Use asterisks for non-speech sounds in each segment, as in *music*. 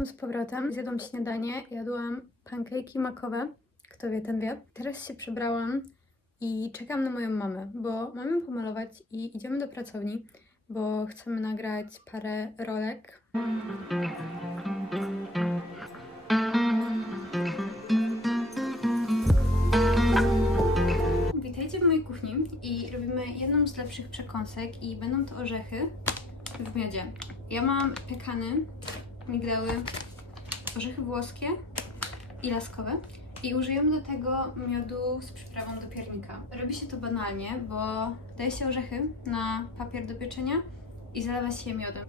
Witam z powrotem. Zjadłam śniadanie, jadłam pankejki makowe. Kto wie, ten wie. Teraz się przebrałam i czekam na moją mamę, bo mamy pomalować i idziemy do pracowni, bo chcemy nagrać parę rolek. Witajcie w mojej kuchni i robimy jedną z lepszych przekąsek i będą to orzechy w miodzie. Ja mam piekany, migdały, orzechy włoskie i laskowe. I użyjemy do tego miodu z przyprawą do piernika. Robi się to banalnie, bo daje się orzechy na papier do pieczenia i zalewa się je miodem.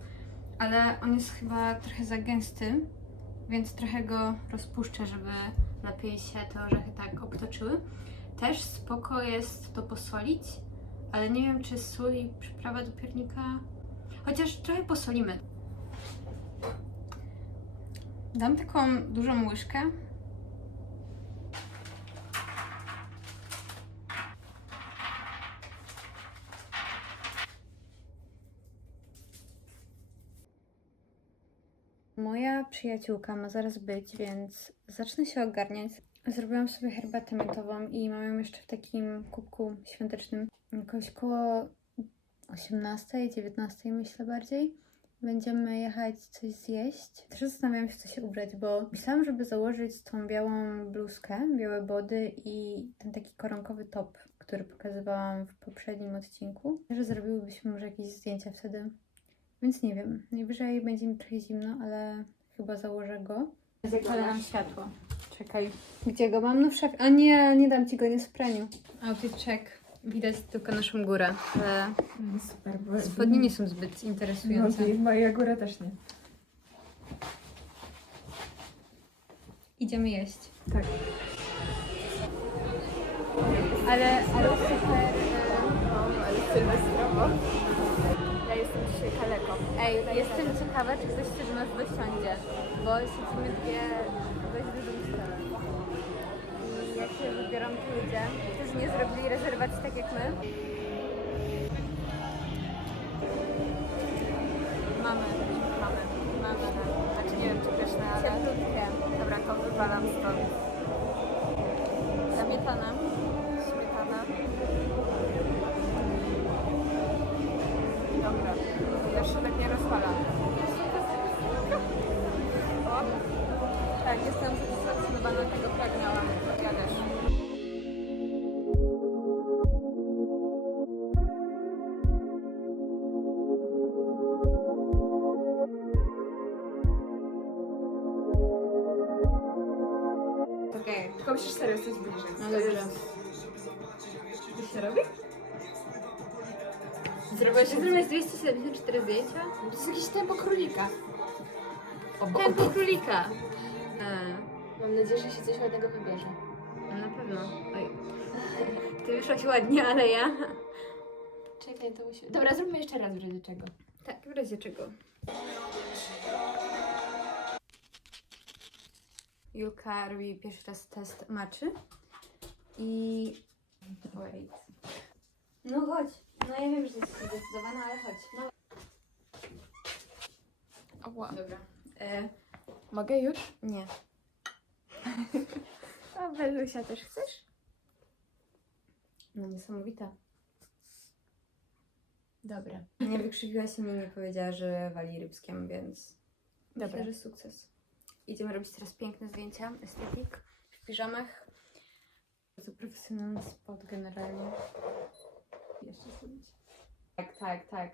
Ale on jest chyba trochę za gęsty, więc trochę go rozpuszczę, żeby lepiej się te orzechy tak obtoczyły. Też spoko jest to posolić, ale nie wiem, czy sól i przyprawa do piernika. Chociaż trochę posolimy. Dam taką dużą łyżkę. Moja przyjaciółka ma zaraz być, więc zacznę się ogarniać. Zrobiłam sobie herbatę miotową i mam ją jeszcze w takim kubku świątecznym. Jakoś koło 18, 19 myślę bardziej. Będziemy jechać coś zjeść. Też zastanawiałam się, co się ubrać, bo myślałam, żeby założyć tą białą bluzkę, białe body i ten taki koronkowy top, który pokazywałam w poprzednim odcinku. Że zrobiłybyśmy może jakieś zdjęcia wtedy. Więc nie wiem. Najwyżej będzie mi trochę zimno, ale chyba założę go. Zakładam światło. Czekaj. Gdzie go mam? No w szafie. A nie, nie dam ci go, nie w praniu. Outfit check. Widać tylko naszą górę, ale Super, bo spodnie nie są zbyt interesujące. Nogi, moja góra też nie. Idziemy jeść. Tak. Ale, ale super. Sylwestrowo. Ja jestem dzisiaj kaleką. Ej, jestem ciekawa, czy ktoś się do nas dosiądzie, bo siedzimy dwie dość dużą stronę. I jak się wybiorą ci ludzie, którzy nie zrobili rezerwacji tak jak my. Mamy, mamy, mamy. Znaczy nie wiem, czy też na ale... Cieplutkie. Dobra, to wywalam stąd. Zamietane. Śmietana. Dobra. Też szybek nie rozpala. O, Tak, jestem zatysfakcjonowana tego pragnęłam. ja też. Tylko musisz serio coś bliżej. No dobrze. Co się robi? Zrobiłaś, zrobiłaś 274 zdjęcia? To jest jakieś tempo królika. Tempo królika. E, Mam nadzieję, że się coś ładnego wybierze. na pewno. Oj. Ty wyszłaś ładnie, ale ja... Czekaj, to musi... Dobra, zróbmy jeszcze raz w razie czego. Tak, w razie czego. Julka robi pierwszy raz test maczy. I... Wait. No chodź. No ja wiem, że jesteś zdecydowana, ale chodź. No. Ała. Dobra. E, Mogę już? nie. *laughs* A Belusia też chcesz? No niesamowita. Dobra. Nie wykrzywiła się mnie, nie powiedziała, że wali rybskiem, więc Dobra. myślę, że sukces. Idziemy robić teraz piękne zdjęcia, estetyk, w piżamach. Bardzo profesjonalny spot generalnie. Jeszcze zrobić. Tak, tak, tak.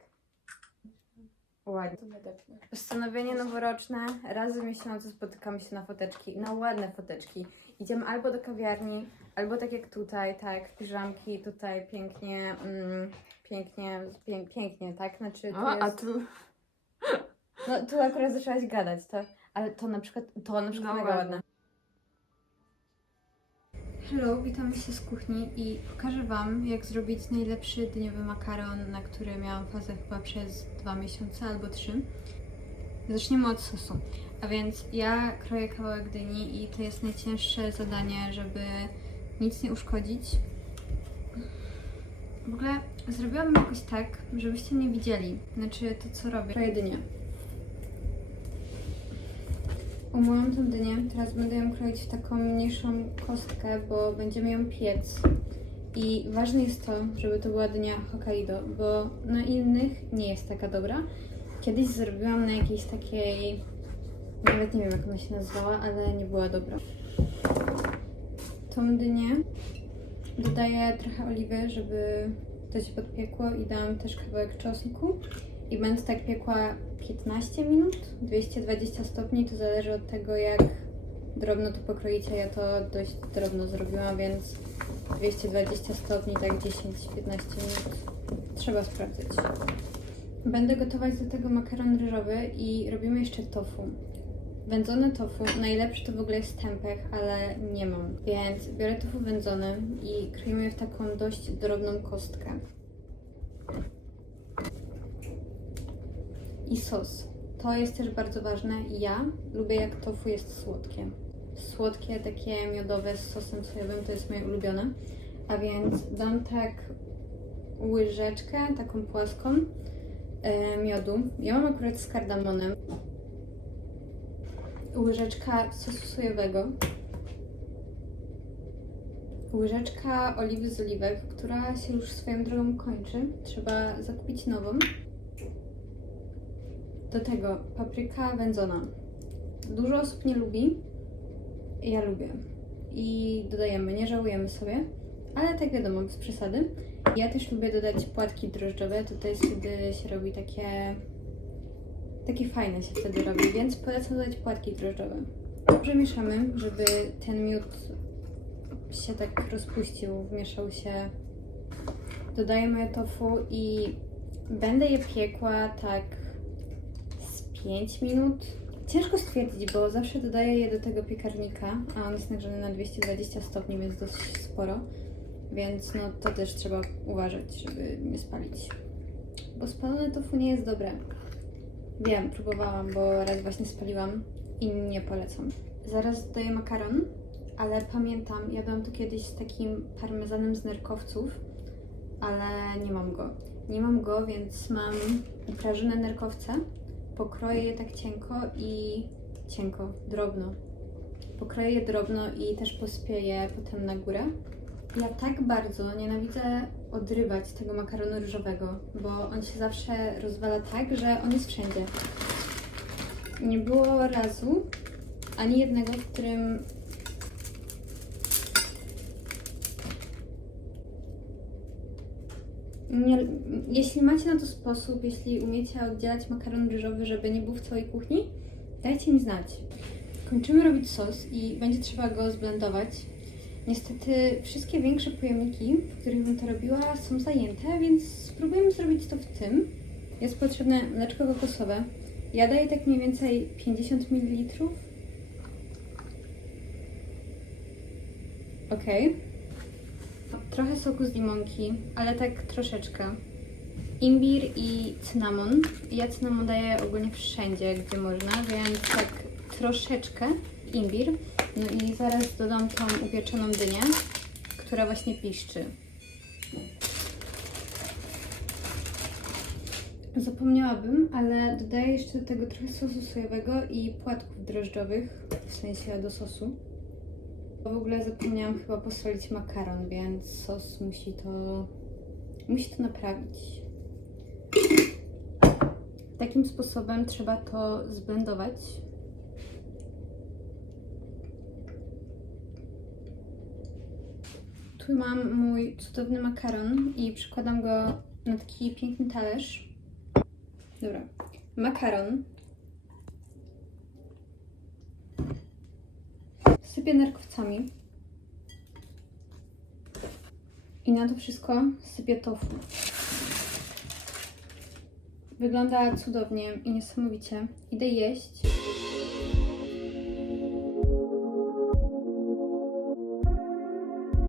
Ładnie. To. Postanowienie noworoczne. Raz w miesiącu spotykamy się na foteczki, na ładne foteczki. Idziemy albo do kawiarni, albo tak jak tutaj, tak, w piżamki, tutaj pięknie, mm, pięknie, pięk, pięknie, tak? Znaczy tu O, a jest... tu... No tu akurat zaczęłaś gadać, to, ale to na przykład, to na przykład No mega ładne. ładne. Hello, witamy się z kuchni i pokażę Wam, jak zrobić najlepszy dniowy makaron, na który miałam fazę chyba przez dwa miesiące albo trzy. Zaczniemy od sosu. A więc ja kroję kawałek dyni i to jest najcięższe zadanie, żeby nic nie uszkodzić. W ogóle zrobiłam jakoś tak, żebyście nie widzieli, znaczy to co robię. Kroję dynię. Umyłam tą dynię, teraz będę ją kroić w taką mniejszą kostkę, bo będziemy ją piec. I ważne jest to, żeby to była dynia Hokkaido, bo na innych nie jest taka dobra. Kiedyś zrobiłam na jakiejś takiej, nawet nie wiem jak ona się nazywała, ale nie była dobra. Tą dynię dodaję trochę oliwy, żeby to się podpiekło i dam też kawałek czosnku. I będę tak piekła 15 minut, 220 stopni, to zależy od tego jak drobno to pokroicie. Ja to dość drobno zrobiłam, więc 220 stopni, tak 10-15 minut. Trzeba sprawdzić. Będę gotować do tego makaron ryżowy i robimy jeszcze tofu. Wędzone tofu, najlepszy to w ogóle jest tempeh, ale nie mam. Więc biorę tofu wędzone i kroimy w taką dość drobną kostkę. Sos. To jest też bardzo ważne. Ja lubię jak tofu jest słodkie. Słodkie, takie miodowe z sosem sojowym to jest moje ulubione. A więc dam tak łyżeczkę, taką płaską e, miodu. Ja mam akurat z kardamonem. Łyżeczka sosu sojowego. Łyżeczka oliwy z oliwek, która się już swoją drogą kończy. Trzeba zakupić nową. Do tego papryka wędzona. Dużo osób nie lubi. Ja lubię. I dodajemy, nie żałujemy sobie. Ale tak wiadomo, bez przesady. Ja też lubię dodać płatki drożdżowe. Tutaj wtedy się robi takie... Takie fajne się wtedy robi, więc polecam dodać płatki drożdżowe. Dobrze mieszamy, żeby ten miód się tak rozpuścił, wmieszał się. Dodajemy tofu i będę je piekła tak 5 minut. Ciężko stwierdzić, bo zawsze dodaję je do tego piekarnika, a on jest nagrzany na 220 stopni, więc dosyć sporo. Więc no to też trzeba uważać, żeby nie spalić. Bo spalone tofu nie jest dobre. Wiem, próbowałam, bo raz właśnie spaliłam i nie polecam. Zaraz dodaję makaron, ale pamiętam, jadłam to kiedyś z takim parmezanem z nerkowców, ale nie mam go. Nie mam go, więc mam uprażone nerkowce. Pokroję je tak cienko i cienko, drobno. Pokroję je drobno i też posypię je potem na górę. Ja tak bardzo nienawidzę odrywać tego makaronu ryżowego, bo on się zawsze rozwala tak, że on jest wszędzie. Nie było razu, ani jednego, w którym nie, jeśli macie na to sposób, jeśli umiecie oddzielać makaron ryżowy, żeby nie był w całej kuchni, dajcie mi znać. Kończymy robić sos i będzie trzeba go zblendować. Niestety wszystkie większe pojemniki, w których bym to robiła, są zajęte, więc spróbujemy zrobić to w tym. Jest potrzebne mleczko kokosowe. Ja daję tak mniej więcej 50 ml. Ok. Trochę soku z limonki, ale tak troszeczkę. Imbir i cynamon. Ja cynamon daję ogólnie wszędzie, gdzie można, więc tak troszeczkę imbir. No i zaraz dodam tą upieczoną dynię, która właśnie piszczy. Zapomniałabym, ale dodaję jeszcze do tego trochę sosu sojowego i płatków drożdżowych, w sensie do sosu. W ogóle zapomniałam chyba posolić makaron, więc sos musi to, musi to naprawić. Takim sposobem trzeba to zblendować. Tu mam mój cudowny makaron i przykładam go na taki piękny talerz. Dobra. Makaron. Sypię nerkowcami. I na to wszystko sypię tofu. Wygląda cudownie i niesamowicie. Idę jeść.